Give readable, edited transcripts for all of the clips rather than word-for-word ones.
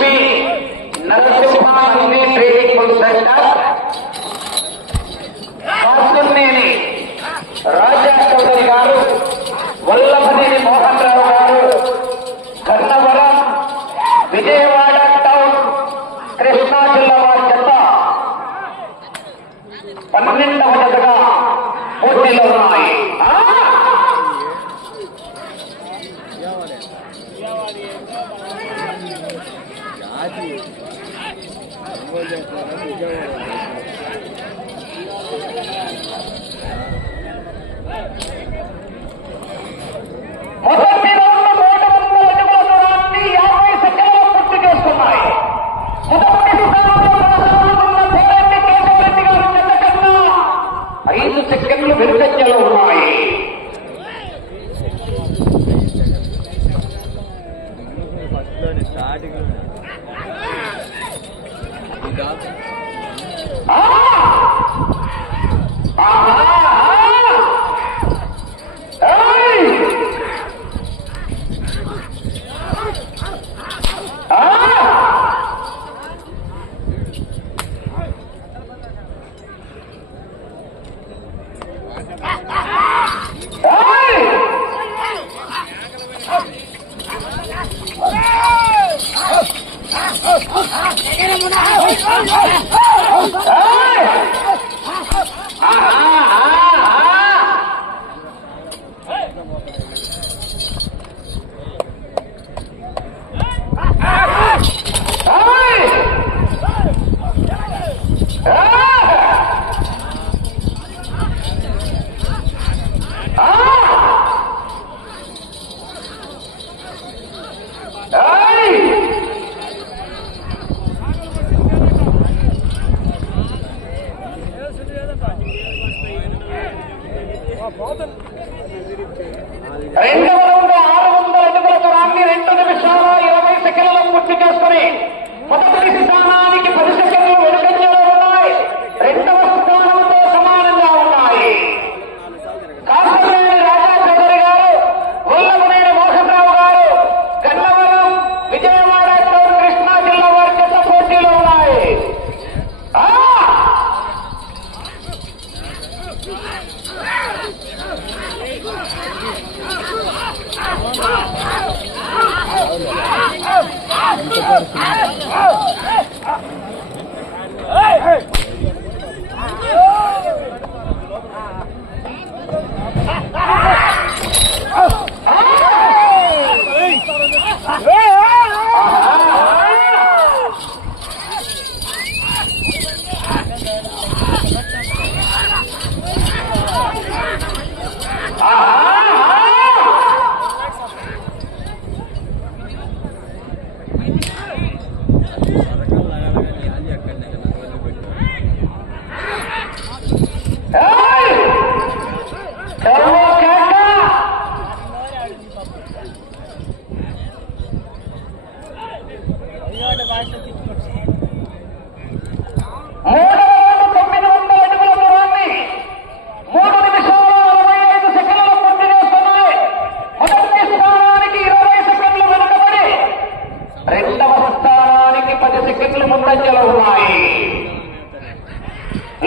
Lakshmi Narasimha Nandi trading centre Kasuneni రాజా చౌదరి గారు, వల్లభనేని మోహన్ రావు గారు, Kannavaram Vijayawada town Krishna జిల్లా వారి చెత్త 12వ జతగా పోటీలో ఉన్నాయి. మొదటి రౌండ్ 300 అడుగుల దూరాన్ని 50 సెకండ్లలో పూర్తి చేస్తున్నాయి. మొదటి స్థానంలో కొనసాగుతున్న చెల్లండి కేశవరెడ్డి గారి జత కన్నా 5 సెకండ్లు వెనుకంజలో ఉన్నాయి. రెండవ రౌండ్ 600 అడుగుల దూరాన్ని 2 నిమిషాల 20 సెకండ్లలో పూర్తి చేసుకుని మొదటి స్థానానికి 10 సెకండ్లు వెనుకంజలో ఉన్నాయి. రెండవ స్థానంతో సమానంగా ఉన్నాయి. కాసునేని రాజా చౌదరి గారు, వల్లభనేని మోహన్ రావు గారు, గన్నవరం విజయవాడ టౌన్ కృష్ణా జిల్లా వారి చెత్త పోటీలో ఉన్నాయి.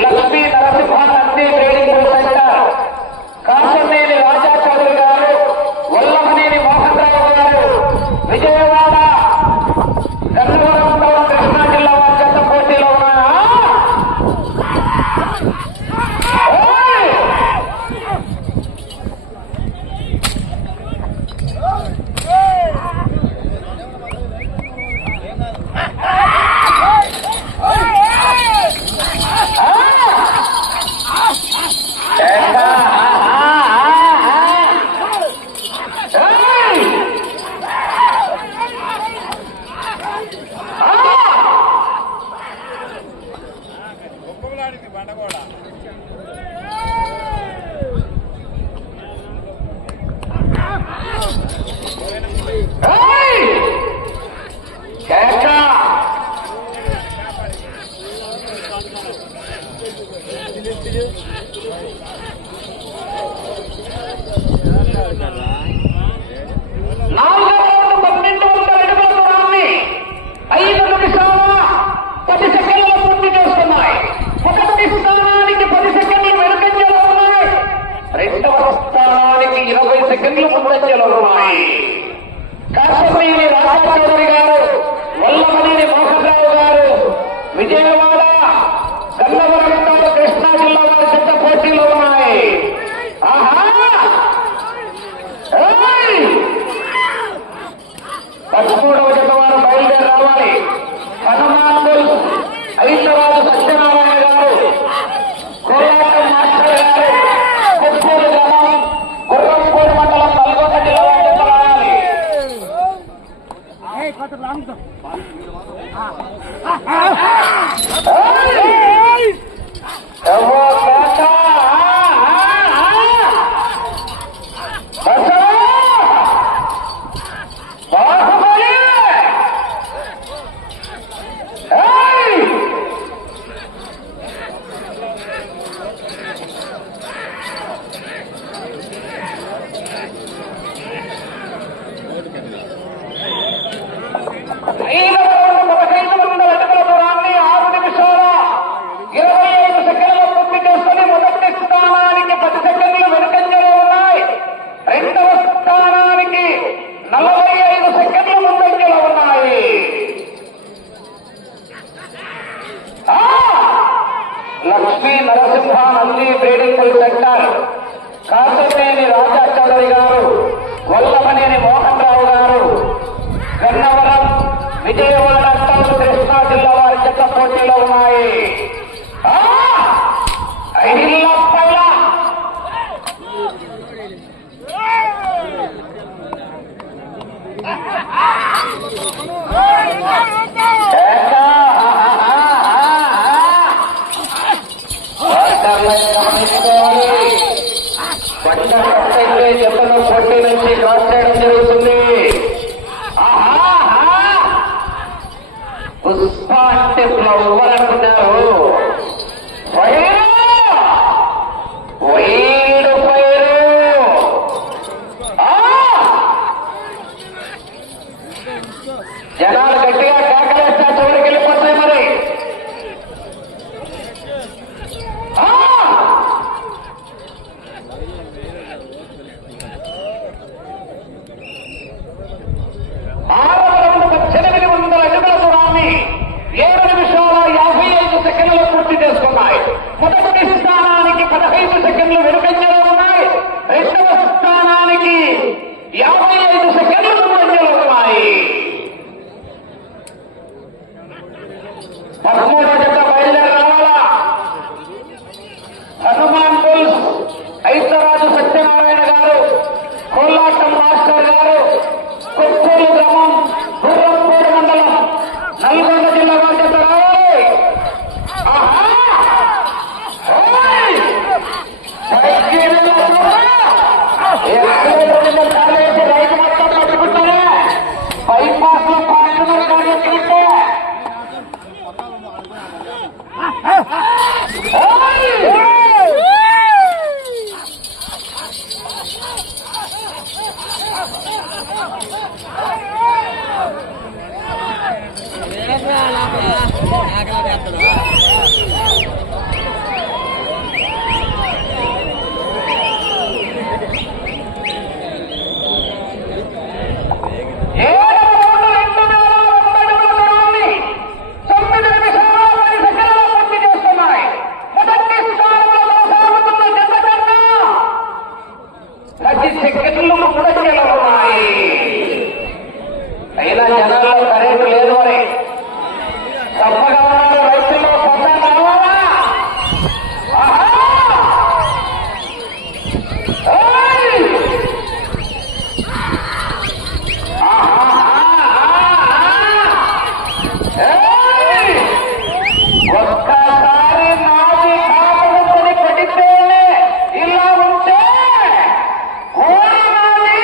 లక్ష్మీ నరసింహానంది ట్రేడింగ్ సెంటర్ కాసునేని రాజా చౌదరి గారు, వల్లభనేని మోహన్ రావు గారు, విజయవాడ గన్నవరం టౌన్ కృష్ణా జిల్లా వారి చెత్త పోటీలో ఉన్నాయా? నాలుగో రౌండ్ 12 అడుగుల దూరాన్ని సెకండ్లు ముందంజలో ఉన్నాయి. కాశమనేని రాజాచౌదరి గారు, వల్లమనేని మోహన్ రావు గారు, విజయవాడ గన్నవరం కృష్ణా జిల్లా వారి చెత్త పోటీలో ఉన్నాయి. ఆహా 13వ జత వారు బయలుదేరి రావాలి. హనుమాన్ ఐదరాజు సత్యనారాయణ గారు, కోలాటం మాస్టర్ గారు, కొత్తూరు గ్రామం గుర్రంపూడి మండలం నల్గొండ జిల్లా వారి చెత్త రావాలి. లక్ష్మీ నరసింహ నంది బ్రీడింగ్ సెంటర్ కాశమనేని రాజాచౌదరి గారు, వల్లమనేని మోహన్ రావు గారు, గన్నవరం విజయవాడ కృష్ణా జిల్లా వారి చెత్త పోటీలో ఉన్నాయి. చెత్తను పోటీ నుంచి క్రాస్ చేయడం జరుగుతుంది. పుష్ప అంటే ఫ్లవర్ అనుకున్నారు. వైల్డ్ ఫైర్ జనాలు గట్టిగా కేకలేస్తా చివరికి వెళ్ళిపోతాయి. మరి మొదటి స్థానానికి 15 సెకండ్లు వెనుకంజలో ఉన్నాయి. రెండవ స్థానానికి 55 సెకండ్లు ముందంజలో ఉన్నాయి. 13వ జత బయలుదేరి రావాలా. హనుమాన్ బుల్స్ ఐదరాజు సత్యనారాయణ గారు, కోలాటం మాస్టర్ గారు, కొత్తూరు గ్రామం గుర్రంపూడి మండలం నల్గొండ జిల్లా వారి జత రావాలి. రైతు మొత్తం పట్టుకుంటారా బైపాస్ లో పాల్గొన్నారు ఎందుకంటే అయినా జనాల్లో కరెంటు లేదు. మరి తప్పగా ఉన్నారు రైతుల్లో పొందా రావాలా. ఒక్కసారి నాది కాపుకొని పడితే ఇలా ఉంటే ఓడి నాది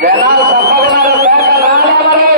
జనాలు తప్పకున్నారు రాలే మరి.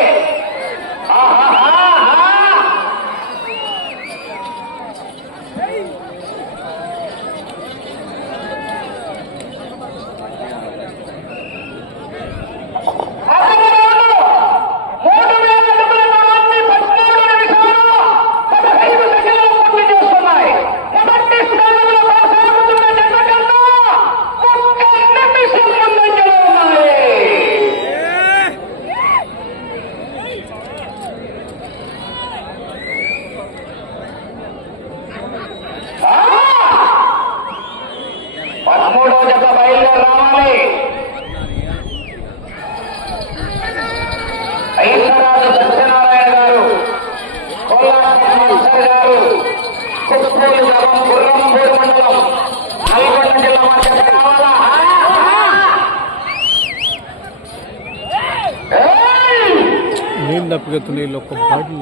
ఐసరాజు సత్యనారాయణ గారు, కొల్లాసర్ గారు, కుప్పూరు గ్రామం, గుర్రంపూడి మండలం, నల్గొండ జిల్లా మధ్య కావాలా? నీళ్ళు తప్పుకెత్తు నీళ్ళు ఒక్క బాటిల్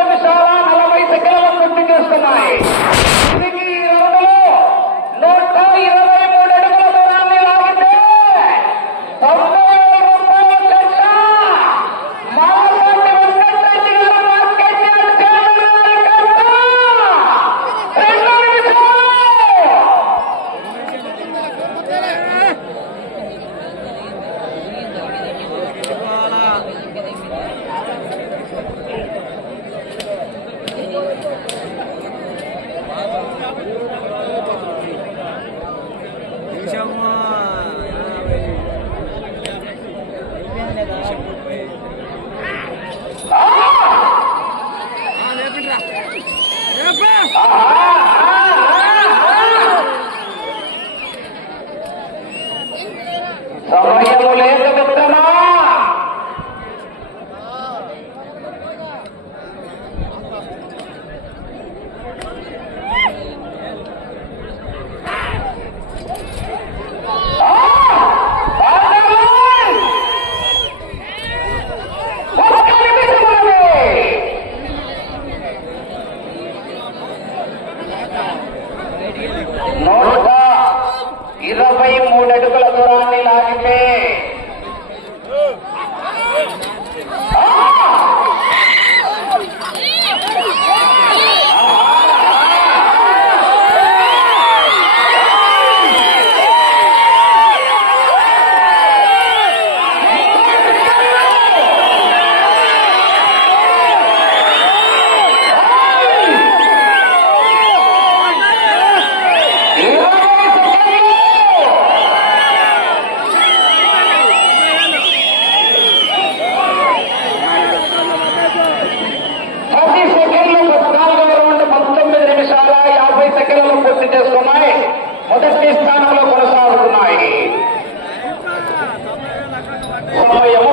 నిమిషాల 40 సెకండ్ల ఉన్నాయి. తిరిగి ఈ రౌండ్లో 123 అడుగుల దూరాన్ని లాగితే 90,000 రూపాయల చెక్క మాలపాటి వెంకటరెడ్డి గారు మార్కెట్ యార్డ్ చైర్మన్ గారి కట్ట. 2 నిమిషాలు. సమయము లేదు మిత్రమా. ఒక్క నిమిషం ఉన్నది. 123 అడుగుల దూరాన్ని లాగితే పూర్తి చేసుకున్నాయి. మొదటి స్థానంలో కొనసాగుతున్నాయి. సమయం